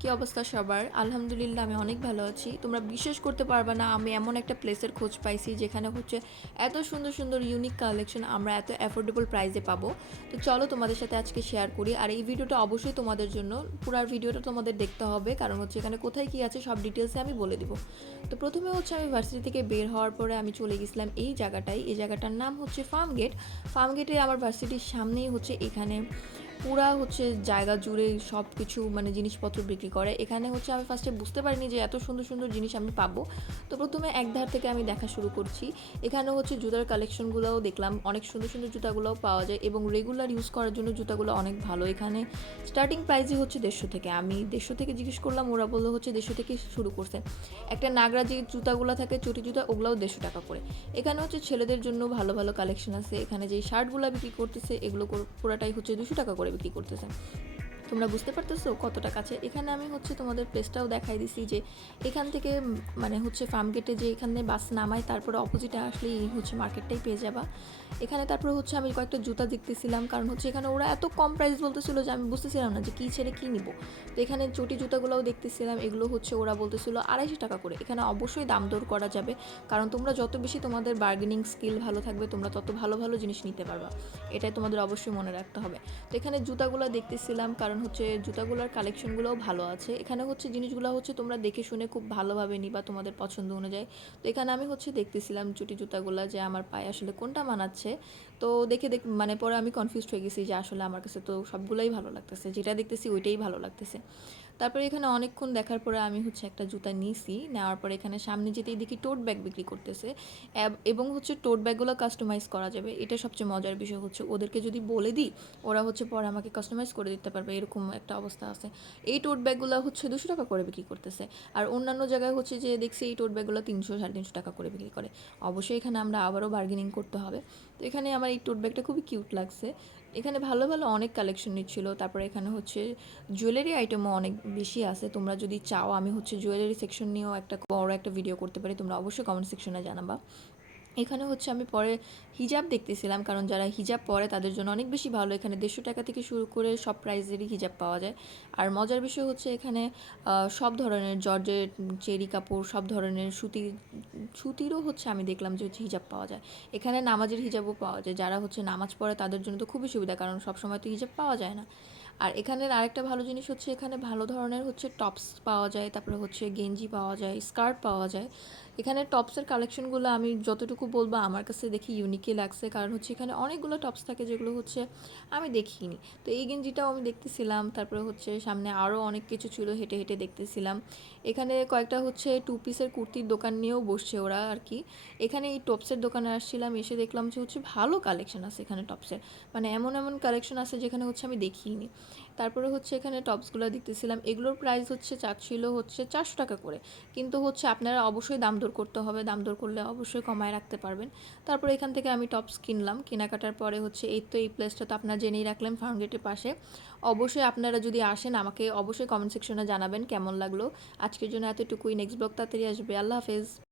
কি অবস্থা সবার? আলহামদুলিল্লাহ আমি অনেক ভালো আছি। তোমরা বিশ্বাস করতে পারবা না আমি এমন একটা প্লেসের খোঁজ পাইছি যেখানে হচ্ছে এত সুন্দর, সুন্দর ইউনিক কালেকশন আমরা এত অ্যাফোর্ডেবল প্রাইসে পাবো। তো চলো তোমাদের সাথে আজকে শেয়ার করি। আর এই ভিডিওটা অবশ্যই তোমাদের জন্য। পুরার ভিডিওটা তোমাদের দেখতে হবে কারণ হচ্ছে এখানে কোথায় কী আছে সব ডিটেইলসে আমি বলে দিব। তো প্রথমে হচ্ছে আমি ভার্সিটি থেকে বের হওয়ার পরে আমি চলে গেছিলাম এই জায়গাটায়। এই জায়গাটার নাম হচ্ছে ফার্ম গেট। ফার্ম গেটে আমার ভার্সিটির সামনেই হচ্ছে এখানে পুরা হচ্ছে জায়গা জুড়ে সব কিছু মানে জিনিসপত্র বিক্রি করে। এখানে হচ্ছে আমি ফার্স্টে বুঝতে পারিনি যে এত সুন্দর সুন্দর জিনিস আমি পাবো। তো প্রথমে এক ধার থেকে আমি দেখা শুরু করছি। এখানে হচ্ছে জুতার কালেকশনগুলোও দেখলাম, অনেক সুন্দর সুন্দর জুতাগুলোও পাওয়া যায় এবং রেগুলার ইউজ করার জন্য জুতাগুলো অনেক ভালো। এখানে স্টার্টিং প্রাইসই হচ্ছে 150 থেকে। আমি 150 থেকে জিজ্ঞেস করলাম, ওরা বললো হচ্ছে 150 থেকে শুরু করছে। একটা নাগরা যে জুতাগুলো থাকে চটি জুতা, ওগুলোও 150 টাকা করে। এখানে হচ্ছে ছেলেদের জন্য ভালো ভালো কালেকশন আছে। এখানে যে শার্টগুলো বিক্রি করতেছে এগুলো পুরাটাই হচ্ছে 200 টাকা করে বিক্রি করতেছে। তোমরা বুঝতে পারতেছো কতটা কাছে। এখানে আমি হচ্ছে তোমাদের প্লেসটাও দেখাই দিছি যে এখান থেকে মানে হচ্ছে ফার্ম গেটে যে এখানে বাস নামায় তারপরে অপোজিটে আসলেই হচ্ছে মার্কেটটাই পেয়ে যাবা। এখানে তারপরে হচ্ছে আমি কয়েকটা জুতা দেখতেছিলাম কারণ হচ্ছে এখানে ওরা এত কম প্রাইস বলতেছিল যে আমি বুঝতেছিলাম না যে কী ছেড়ে কী নিব। তো এখানে চটি জুতাগুলোও দেখতেছিলাম, এগুলো হচ্ছে ওরা বলতেছিল 250 টাকা করে। এখানে অবশ্যই দাম দর করা যাবে কারণ তোমরা যত বেশি তোমাদের বার্গেনিং স্কিল ভালো থাকবে তোমরা তত ভালো ভালো জিনিস নিতে পারবা। এটাই তোমাদের অবশ্যই মনে রাখতে হবে। তো এখানে জুতাগুলো দেখতেছিলাম কারণ হচ্ছে জুতাগুলোর কালেকশনগুলোও ভালো আছে। এখানে হচ্ছে জিনিসগুলো হচ্ছে তোমরা দেখে শুনে খুব ভালোভাবে নিবা তোমাদের পছন্দ অনুযায়ী। তো এখানে আমি হচ্ছে দেখতেছিলাম চুটি জুতাগুলো যে আমার পায়ে আসলে কোনটা মানাচ্ছে। তো দেখে মানে পরে আমি কনফিউজড হয়ে গেছি যে আসলে আমার কাছে তো সবগুলোই ভালো লাগতেছে, যেটা দেখতেছি ওইটাই ভালো লাগতেছে। তারপরে এখানে অনেকক্ষণ দেখার পরে আমি হচ্ছে একটা জুতা নিয়েছি। নেওয়ার পরে এখানে সামনে যেতেই দেখি টোট ব্যাগ বিক্রি করতেছে এবং হচ্ছে টোট ব্যাগগুলো কাস্টমাইজ করা যাবে। এটা সবচেয়ে মজার বিষয় হচ্ছে ওদেরকে যদি বলে দিই ওরা হচ্ছে পরে আমাকে কাস্টমাইজ করে দিতে পারবে, এরকম একটা অবস্থা আছে। এই টোট ব্যাগগুলো হচ্ছে 200 টাকা করে বিক্রি করতেছে। আর অন্যান্য জায়গায় হচ্ছে যে দেখছি এই টোট ব্যাগগুলো 300 350 টাকা করে বিক্রি করে। অবশ্যই এখানে আমরা আবারও বার্গেনিং করতে হবে। তো এখানে আমার এই টোট ব্যাগটা খুবই কিউট লাগছে। এখানে ভালো ভালো অনেক কালেকশন নিচ্ছিল। তারপরে এখানে হচ্ছে জুয়েলারি আইটেমও অনেক বেশি আছে। তোমরা যদি চাও আমি হচ্ছে জুয়েলারি সেকশন নিয়েও একটা বড় একটা ভিডিও করতে পারি, তোমরা অবশ্যই কমেন্ট সেকশনে জানাবা। এখানে হচ্ছে আমি পরে হিজাব দেখতেছিলাম কারণ যারা হিজাব পরে তাদের জন্য অনেক বেশি ভালো। এখানে 150 টাকা থেকে শুরু করে সব প্রাইজেরই হিজাব পাওয়া যায়। আর মজার বিষয় হচ্ছে এখানে সব ধরনের জর্জেট, চেরি কাপড়, সব ধরনের সুতিরও হচ্ছে আমি দেখলাম যে হচ্ছে হিজাব পাওয়া যায়। এখানে নামাজের হিজাবও পাওয়া যায়। যারা হচ্ছে নামাজ পড়ে তাদের জন্য তো খুবই সুবিধা কারণ সবসময় তো হিজাব পাওয়া যায় না। আর এখানের আরেকটা ভালো জিনিস হচ্ছে এখানে ভালো ধরনের হচ্ছে টপস পাওয়া যায়, তারপরে হচ্ছে গেঞ্জি পাওয়া যায়, স্কার্ট পাওয়া যায়। এখানে টপসের কালেকশনগুলো আমি যতটুকু বলবো আমার কাছে দেখি ইউনিকই লাগছে কারণ হচ্ছে এখানে অনেকগুলো টপস থাকে যেগুলো হচ্ছে আমি দেখিনি। তো এই গেঞ্জিটাও আমি দেখতেছিলাম, তারপরে হচ্ছে সামনে আরও অনেক কিছু ছিল, হেঁটে হেঁটে দেখতেছিলাম। এখানে কয়েকটা হচ্ছে 2 পিসের কুর্তির দোকান নিয়েও বসছে ওরা আর কি। এখানে এই টপসের দোকানে আসছিলাম, এসে দেখলাম যে হচ্ছে ভালো কালেকশন আছে এখানে টপসের। মানে এমন এমন কালেকশন আছে যেখানে হচ্ছে আমি দেখিনি। তারপরে হচ্ছে এখানে টপসগুলো দেখতেছিলাম, এগুলোর প্রাইস হচ্ছে চাচ্ছিল হচ্ছে 400 টাকা করে। কিন্তু হচ্ছে আপনারা অবশ্যই দাম দর করতে হবে, দাম দর করলে অবশ্যই কমায় রাখতে পারবেন। তারপর এখান থেকে আমি টপস কিনলাম। কেনাকাটার পরে হচ্ছে এই তো এই প্লেসটা তো আপনারা জেনেই রাখলেন ফার্ম গেটের পাশে। অবশ্যই আপনারা যদি আসেন আমাকে অবশ্যই কমেন্ট সেকশনে জানাবেন কেমন লাগলো। আজকের জন্য এতটুকুই, নেক্সট ব্লগ তাড়াতাড়ি আসবে। আল্লাহ হাফেজ।